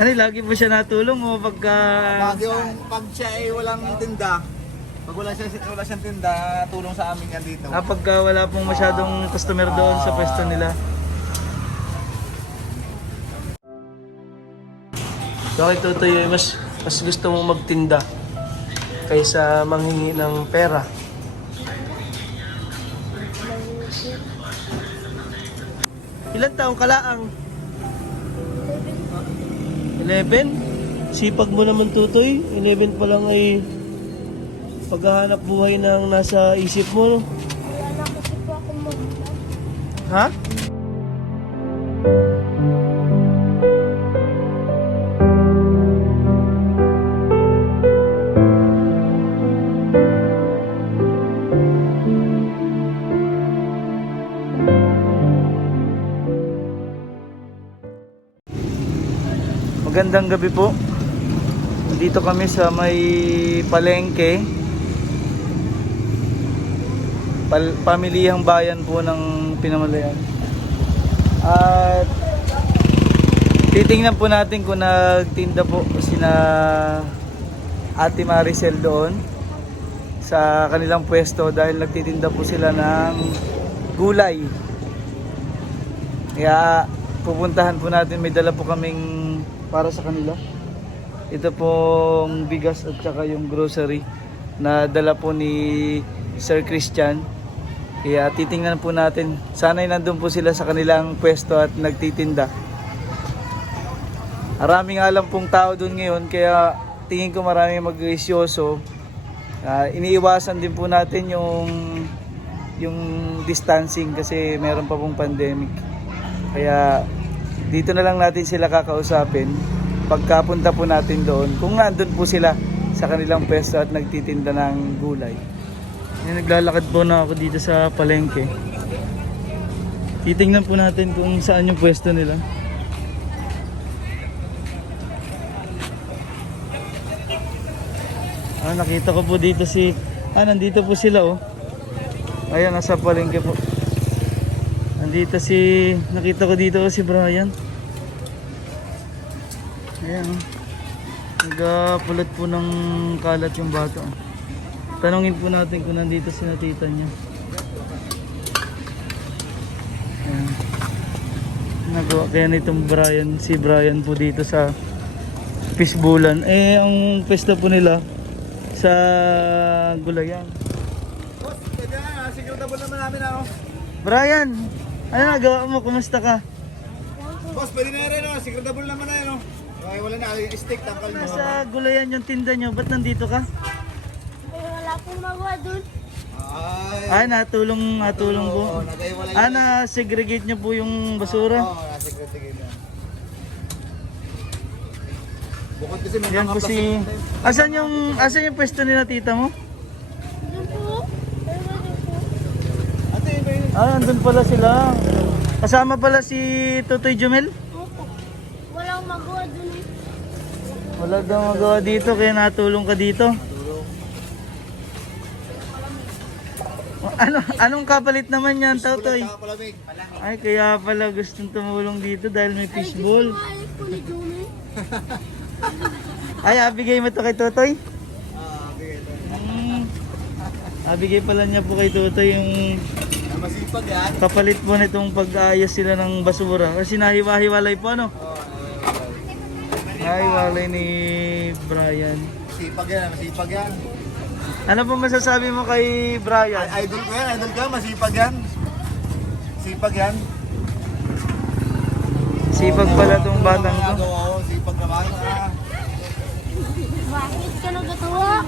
Ano, lagi po siya natulong o pagka... Pag siya ay walang tinda, pag wala siyang tinda, tulong sa amin yan dito. Pagka wala pong masyadong customer doon sa pwesto nila. Bakit Totoy, mas gusto mo magtinda kaysa manghingi ng pera? Ilan taong kalaang? 11? Sipag mo naman Totoy. 11 pa lang ay paghahanap buhay ng nasa isip mo. No? Wala kasi po ako mag-vlog. Ha? Magandang gabi po. Dito kami sa may palengke. Pamilihang bayan po ng Pinamalayan. At titingnan po natin kung nagtinda po sina Ate Maricel doon sa kanilang pwesto dahil nagtitinda po sila ng gulay. Kaya pupuntahan po natin, may dala po kaming para sa kanila. Ito pong bigas at saka yung grocery na dala po ni Sir Christian. Kaya titingnan po natin. Sana'y nandun po sila sa kanilang pwesto at nagtitinda. Maraming alam pong tao doon ngayon kaya tingin ko maraming mag-isyoso. Iniiwasan din po natin yung distancing kasi meron pa pong pandemic. Kaya dito na lang natin sila kakausapin pagkapunta po natin doon kung nandun po sila sa kanilang pwesto at nagtitinda ng gulay. Naglalakad po na ako dito sa palengke. Titingnan po natin kung saan yung pwesto nila. Nakita ko po dito nandito po sila oh. Ayan, nasa palengke po. Nandito nakita ko dito si Brian. Ayan oh. Nagpulot po ng kalat yung bata. Tanungin po natin kung nandito si tita niya. Ayan. Nagawa kaya nitong si Brian po dito sa Fishbowlan. Ang pwesto po nila sa Gulayan. Boss, pwede na. Sigurable naman namin ako. Brian, ano nagawa mo? Kumusta ka? Boss, pwede na rin. Sigurable naman na yun. Okay, wala na. Stick, tangkal mo. Nasa Gulayan yung tinda nyo. Ba't nandito ka? Wala pong magawa dun. Natulong po. Na-segregate nyo po yung basura. Oo, nasa-segregate na. Bukod kasi may Yan mga po plastic. Asan yung pwesto nila tita mo? Dun po. Pero dun po. Ate, iba yun. Andun pala sila. Kasama pala si Totoy Jumel. Opo. Walang magawa dun. Wala daw magawa dito kaya natulong ka dito. Anong kapalit naman yan, Totoy? Palamig. Ay, kaya pala gustong tumulong dito dahil may fishbowl. Ay, po ni Juni. Ay, abigay mo to kay Totoy? Okay. Abigay pala niya po kay Totoy yung Masipag yan. kapalit po nitong pag-aayos sila ng basura. Kasi nahiwa-hiwalay po, ano? Nahiwalay ni Brian. Masipag yan, masipag yan. Ano po masasabi mo kay Brian? Idol ko yan, idol ka, masipag yan. Sipag yan. Sipag pala tong batang to. Oo, sipag naman. Bakit ka nagkatawa?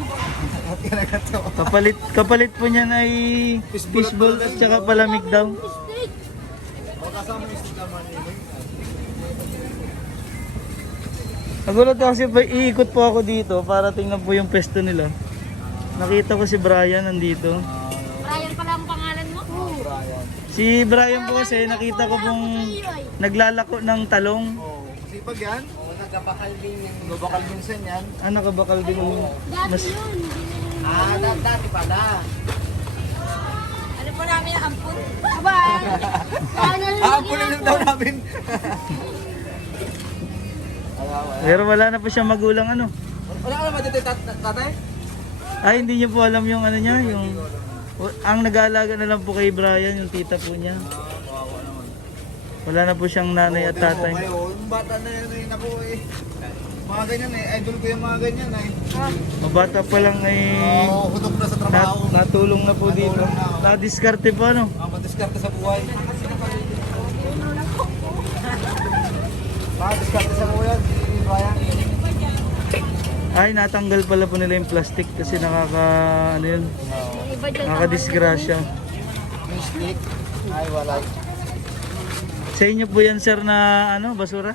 Kapalit po niyan ay fishbowl at saka palamig daw. Mistake. Kasama yung stick naman yun. Nagulat ako kasi iikot po ako dito para tingnan po yung pwesto nila. Nakita ko si Brian nandito. Brian pala ang pangalan mo? Oo. Si Brian po kasi nakita ko pong naglalako ng talong. Oo, masipag yan. Oo, nagkabakal din yan. Nagkabakal minsan yan. Nakabakal din. Dati yun. Dati pala. Ano po namin ampun? Aba! Ano Ampunin lang daw namin. Alam mo, Pero wala na po siyang magulang ano. Wala ka naman dito tatay? Ay, hindi niyo po alam yung ano niya, yung... Ang nag-aalaga na lang po kay Brian, yung tita po niya. Kawawa naman. Wala na po siyang nanay at tatay. Yung bata na yun eh, naku eh. Mga ganyan eh, idol ko yung mga ganyan eh. Mabata pa lang ay... Oo, hutok na sa trabaho. Natulong na po dito. Na-diskarte po ano. Ang madiskarte sa buhay. Diskarte sa buhay yan, si Brian. Ay, natanggal pala po nila yung plastic kasi ano yun, Iba dyan. nakadisgrasya. Yung stick, ay wala. Sa inyo po yan sir na ano, basura?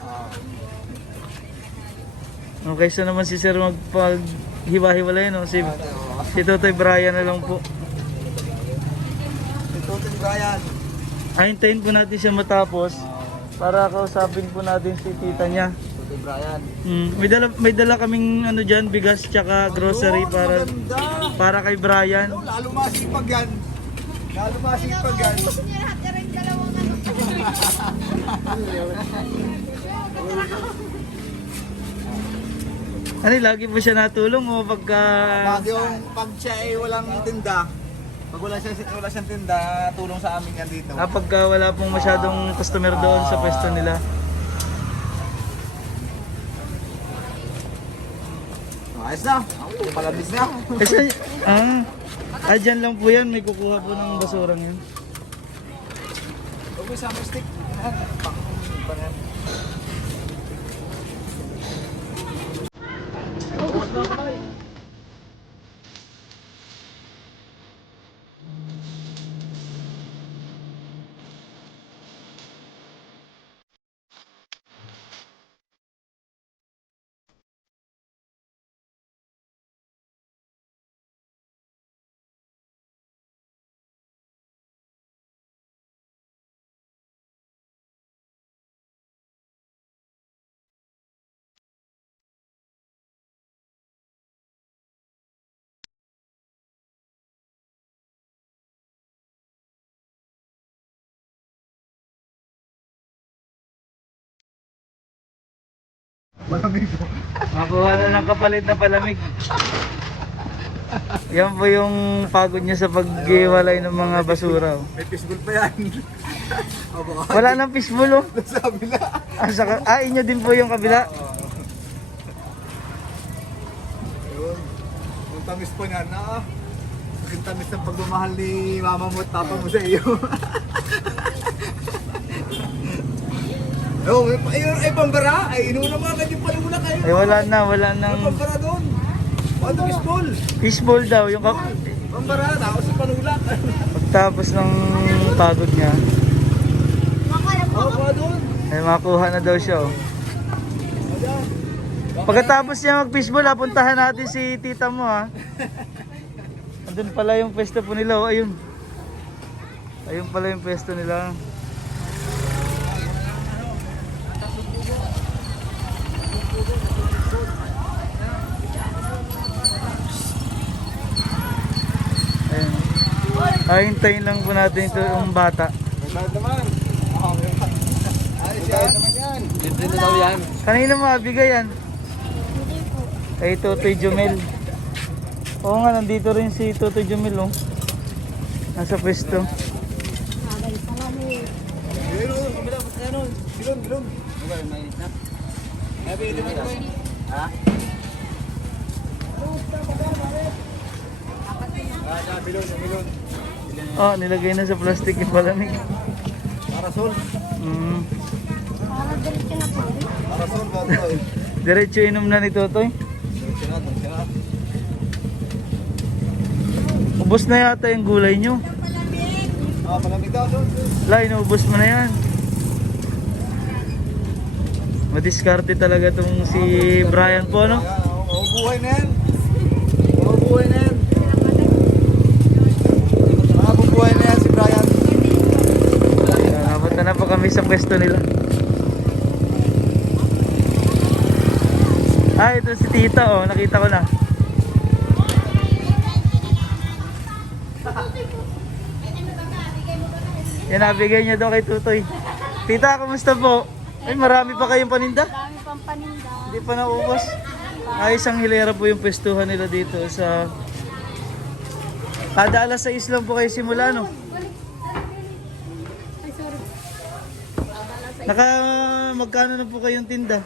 Okay, so naman si sir magpaghiwa-hiwalay no? Si Totoy Brian na lang po. Ito si Brian. Hintayin po natin siya matapos para kausapin po natin si tita niya. Ito si Brian. May dala kaming ano dyan, bigas tsaka grocery Maganda. para kay Brian. Lalo masipag yan. Lalo masipag yan. Gusto niya lahat na rin dalawang ano. Ano, lagi po siya natulong o pagka... Pag siya ay walang tinda, pag wala siyang tinda, tulong sa amin yan dito. Pagka wala pong masyadong customer doon sa pwesto nila. Ayos na. Palabis na. Kasi, dyan lang po yan, may kukuha po ng basura ngayon. Huwag mo isang stick. Malamig po. Makuha na ng kapalit na palamig. Yan po yung pagod niya sa paghiwalay ng mga basura. May fishbowl pa yan. Wala nang fishbowl oh. Sa kabila. Inyo din po yung kabila. Yun. Yung tamis po niya na. Yung tamis ng pagmamahal ni mama mo at papa mo sa iyo. Oh, ay pambara. Ay inuna mo agad yung panula kayo. Ay wala nang Ay pambara doon. Paano fishbowl? fishbowl daw. Yung Pambara, tapos yung panula. pagtapos ng pagod niya, Oh, pa doon. ay makuha na daw siya oh. Pagkatapos niya mag-fishbowl, puntahan natin si tita mo ha. Andun pala yung pwesto po nila oh, ayun. Ayun pala yung pwesto nila. Ayun. Hintayin lang po natin ito yung bata. Magbayad naman. Ay, siya naman yan. Dito daw yan. Kanina mabigay yan. Kay Totoy Jumel. Oo nga, nandito rin si Totoy Jumel oh. Nasa pwesto. Bilon, kumila pa ano? Bilon, bilon. Mainit na. Bilon mo ito. Ha? Bilon, bilon. Oh, nilagay na sa plastic yung palamig. Parasol. Parasol ba ito eh? Diretso inom na ni Totoy. Diretso na. Ubos na yata yung gulay nyo. Palamig daw doon. Lai, naubos mo na yan. Madiskarte talaga tong si Brian po, no? Mabubuhay na yan. Mabubuhay na yan. Mabubuhay na yan si Brian. Napunta na pa kami sa pwesto nila. Ito si tita, oh. Nakita ko na. Yan, nabigay niya daw kay Tutoy. Tita, kamusta po? Ay, marami pa kayong paninda? Dami pa ng paninda. Hindi pa naubos. Ay, isang hilera po yung pwestuhan nila dito sa... Kada alas 6 lang po kayo simula, no? Ay, sorry. Naka magkano na po kayong tinda?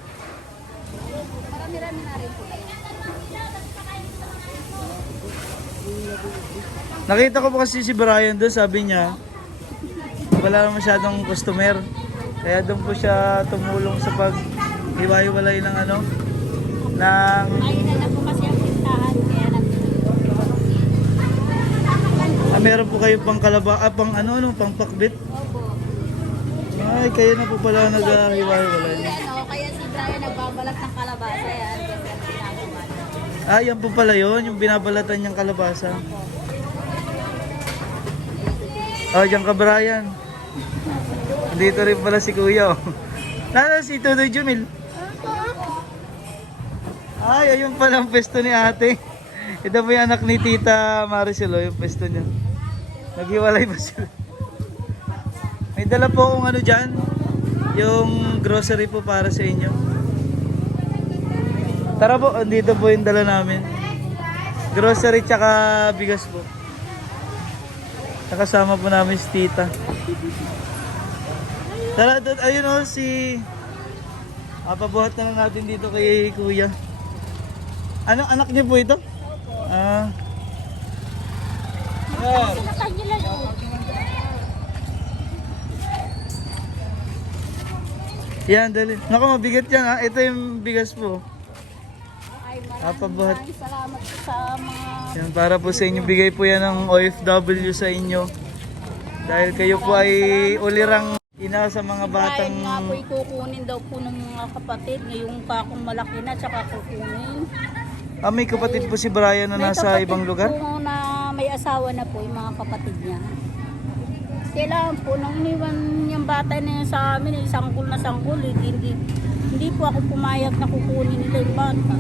Marami-rami na rin po kayo. Nakita ko po kasi si Brian doon, sabi niya wala na masyadong customer. Kaya doon po siya tumulong sa pag-hiwa-hiwalay ng ano, ng... Ayun na lang po kasi ang pintahan. Kaya meron po kayo pang pang ano, pang pakbit. Opo. Ay, kayo na po pala nag-hiwa-hiwalay. Kaya si Brian nagbabalat ng kalabasa yan. Kaya ginagawa niya. Ah, yan po pala yun, yung binabalatan niyang kalabasa. Oh, diyan ka, Brian. Dito rin pala si Kuya. Nasa si Tutoy Jumil. Ay, ayun pala ang pesto ni ate. Ito po yung anak ni Tita Maricel, yung pesto niya. Naghiwalay ba sila? May dala po akong ano dyan, yung grocery po para sa inyo. Tara po, andito po yung dala namin. Grocery tsaka bigas po. Nakasama po namin si Tita. Tara, ayun o si... Papabuhat na lang natin dito kay Kuya. Anong anak niyo po ito? Ah. Yeah. Yan, dali. Naku, mabigat yan ha. Ito yung bigas po. Ay, Papabuhat. maraming salamat po sa mga... Yan, para po sa inyo. Bigay po yan ng OFW sa inyo. Dahil kayo po ay ulirang ina sa mga batang... Brian nga po kukunin daw po ng mga kapatid. Ngayong pa akong malaki na, tsaka kukunin. May kapatid po si Brian na May nasa kapatid ibang lugar? po na may asawa na po yung mga kapatid niya. Kailangan po, nang iniwan niyang bata na yan sa amin, sanggol na sanggol, hindi po ako pumayag na kukunin nila yung bata.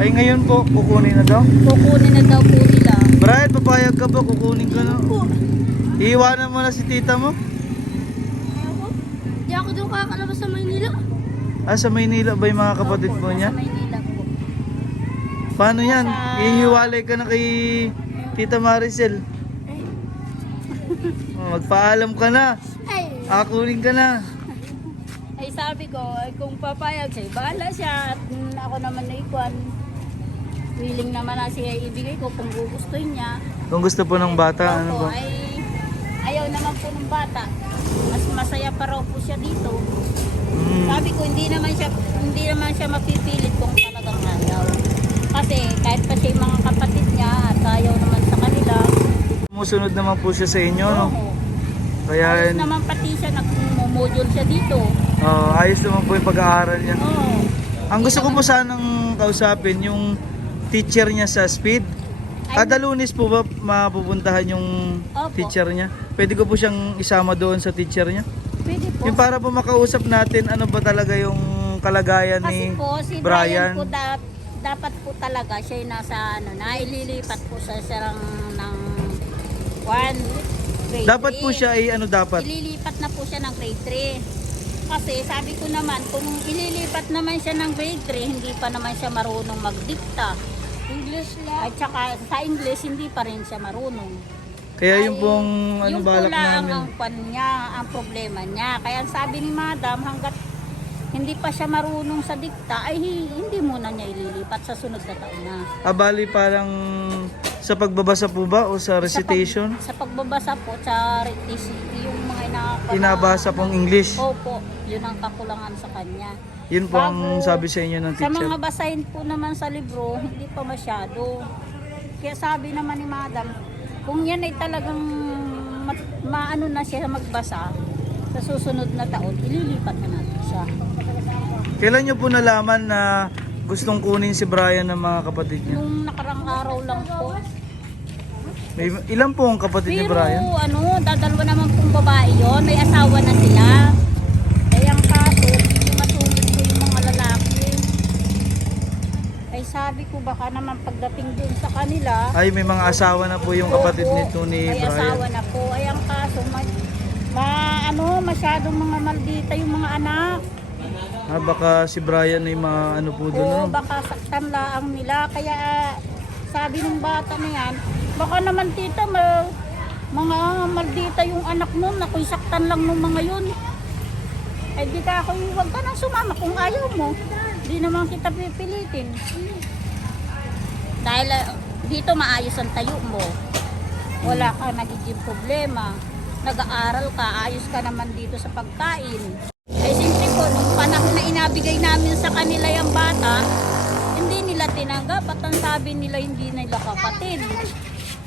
Ay ngayon po, kukunin na daw. Kukunin na daw po nila. Brian, papayag ka ba? Kukunin ka na. Iiwanan mo na si tita mo? Hindi ako doon kakalabas sa Maynila. Ah, sa Maynila ba yung mga kapatid Opo, mo niya? Sa Maynila po. Paano yan? Sa- Ihiwalay ka na kay Tita Maricel. Magpaalam ka na. Ay, Kunin ka na. ay sabi ko, ay kung papayag siya, bahala siya. At ako naman na ikuan. Willing naman na siya ibigay ko kung gugustuhin niya. Kung gusto po ng bata, ano Opo, ba? ay ayaw naman po ng bata. Mas masaya pa raw po siya dito. Sabi ko hindi naman siya mapipilit kung talagang ayaw. Kasi kahit pa siya yung mga kapatid niya at ayaw naman sa kanila. Musunod naman po siya sa inyo, no? Oo. Kaya Ayos naman pati siya, nag-module siya dito. ayos naman po yung pag-aaral niya. Oo. Ang gusto ko po sanang kausapin, yung teacher niya sa speed. Kada Lunes po ba mapupuntahan yung Opo. teacher niya? Pwede ko po siyang isama doon sa teacher niya? Pwede po. Yung para po makausap natin ano ba talaga yung kalagayan Kasi ni po si Brian po dapat po talaga siya yung nasa ililipat po sa sarang ng 1 grade Dapat po 3. siya ay ano dapat? Ililipat na po siya ng grade 3. Kasi sabi ko naman, kung ililipat naman siya ng grade 3, hindi pa naman siya marunong magdikta. English lang. At saka sa English, hindi pa rin siya marunong. Kaya yung pong ano yung balak pula namin. ang pan niya, ang problema niya. Kaya sabi ni Madam, hanggat hindi pa siya marunong sa dikta, ay hindi muna niya ililipat sa sunod na taon na. Bali parang sa pagbabasa po ba o sa recitation? Sa pagbabasa po, sa yung mga Inabasa pong English. Opo, yun ang kakulangan sa kanya. Yun po ang sabi sa inyo ng Sa teacher. mga basahin po naman sa libro, hindi pa masyado. Kaya sabi naman ni Madam, kung yan ay talagang maano na siya magbasa, sa susunod na taon, ililipat na natin siya. Kailan nyo po nalaman na gustong kunin si Brian ng mga kapatid niya? Nung nakarang araw lang po. Ilan po ang kapatid ni Pero Brian? dadalwa naman pong babae yon, may asawa na sila. Kaya ang kaso, sumasungit po yung mga lalaki. Ay sabi ko baka naman pagdating dun sa kanila, Ay, may mga asawa na po yung kapatid opo, nito ni may asawa Brian. na po. Ay ang kaso, masyadong mga maldita yung mga anak. Baka si Brian ay maano po doon. Oo, Ano? baka saktan laang nila. Kaya sabi ng bata na yan, baka naman tita, mga maldita yung anak nun, ako'y saktan lang ng mga yun. Eh di ka ako, huwag ka nang sumama kung ayaw mo. Di naman kita pipilitin. Dahil dito maayos ang tayo mo. Wala ka nagiging problema. Nag-aaral ka, ayos ka naman dito sa pagkain. Eh siyempre po, nung panahon na inabigay namin sa kanila yung bata, hindi nila tinanggap at ang sabi nila hindi nila kapatid.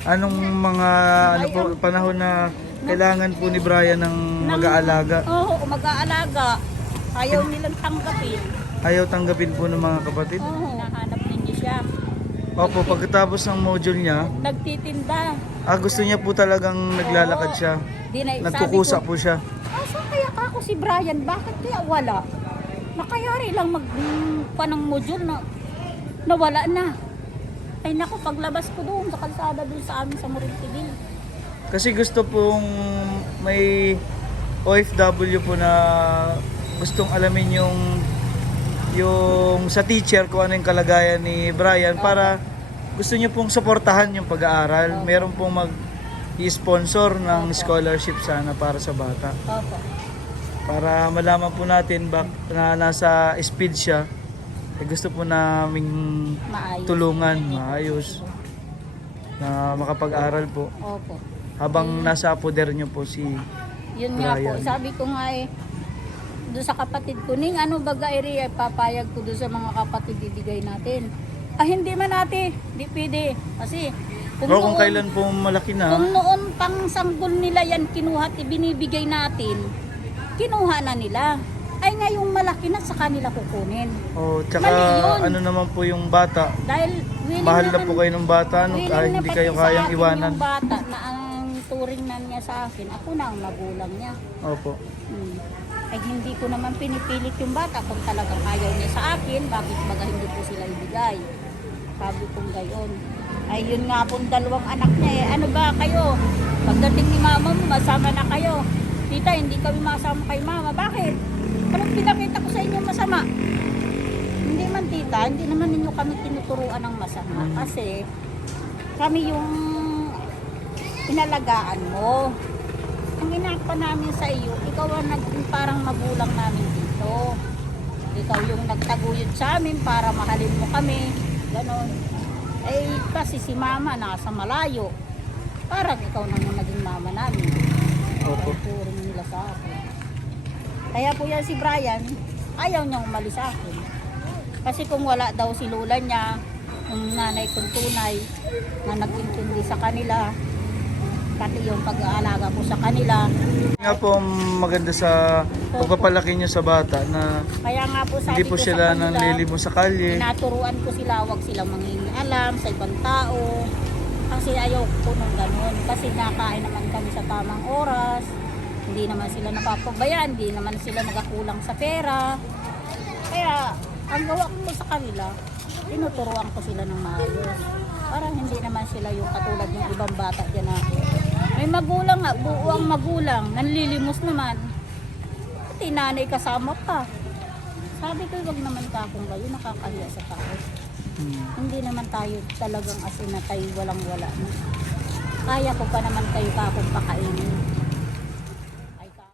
Anong mga ano po, panahon na kailangan po ni Brian ng mag-aalaga? Oo, mag-aalaga. Ayaw nilang tanggapin. Ayaw tanggapin po ng mga kapatid? Oo, hinahanap ninyo siya. Opo, pagkatapos ng module niya, Nagtitinda. gusto niya po talagang naglalakad siya. Nagkukusa po siya. Saan kaya ako si Brian? Bakit kaya wala? Nakayari lang panang module na nawala na. Ay naku, paglabas ko doon sa kalsada doon sa amin sa Morintibil. Kasi gusto pong may OFW po na gustong alamin yung sa teacher kung ano yung kalagayan ni Brian para gusto niyo pong suportahan yung pag-aaral. Meron pong mag-sponsor ng scholarship sana para sa bata. Opo. Para malaman po natin na nasa speed siya. Gusto po naming Maayos. tulungan, maayos na makapag-aral po. Opo. Habang nasa poder niyo po si Yun nga po, Brian. sabi ko nga doon sa kapatid ko, Ning, ano baga area, papayag ko doon sa mga kapatid, ibigay natin. Hindi man natin, di pwede. Kasi Kung kailan po malaki na, kung noon pang sanggol nila yan kinuha at ibinibigay natin, kinuha na nila. Ay ngayong malaki na sa kanila kukunin. tsaka Mali yun. ano naman po yung bata, Dahil willing mahal na naman- po kayo ng bata, willing kahit na hindi pati kayo sa kayang akin iwanan. Yung bata na ang turing na niya sa akin, ako na ang magulang niya. Opo. Ay hindi ko naman pinipilit yung bata kung talagang ayaw niya sa akin, bakit baga hindi po sila ibigay. Sabi kong gayon. Ay yun nga pong dalawang anak niya ano ba kayo? Pagdating ni mama mo, masama na kayo. Tita, hindi kami masama kay mama. Bakit? Anong pinakita ko sa inyo masama? Hindi man tita, hindi naman ninyo kami tinuturuan ng masama. Kasi kami yung inalagaan mo. Ang inakpa namin sa iyo, ikaw ang naging parang magulang namin dito. Ikaw yung nagtaguyod sa amin para mahalin mo kami. Ganon. Eh kasi si mama nasa malayo. Parang ikaw nang naging mama namin. Opo. Ay, turing nila sa akin. Kaya po yan si Brian, ayaw niyang umalis sa akin. Kasi kung wala daw si lula niya, yung nanay kong tunay, na nag-intindi sa kanila, pati yung pag-aalaga ko sa kanila. Nga po ang maganda sa pagpapalaki niyo sa bata na Kaya nga po sabi hindi po ko sila sa nang kanila, lilimo sa kalye. Naturuan ko sila, wag silang mangingialam sa ibang tao. Kasi ayaw ko nung ganun. Kasi nakain naman kami sa tamang oras. Hindi naman sila napapabayaan, hindi naman sila nagakulang sa pera. Kaya ang gawa ko sa kanila, tinuturuan ko sila ng maayos. Para hindi naman sila yung katulad ng ibang bata dyan na may magulang nga, buuang magulang, nanlilimos naman. Pati nanay kasama pa. Sabi ko, wag naman ka kung kayo nakakahiya sa tao. Hindi naman tayo talagang asin na tayo walang-wala na. Kaya ko pa naman kayo kakong pakainin. Ay ka.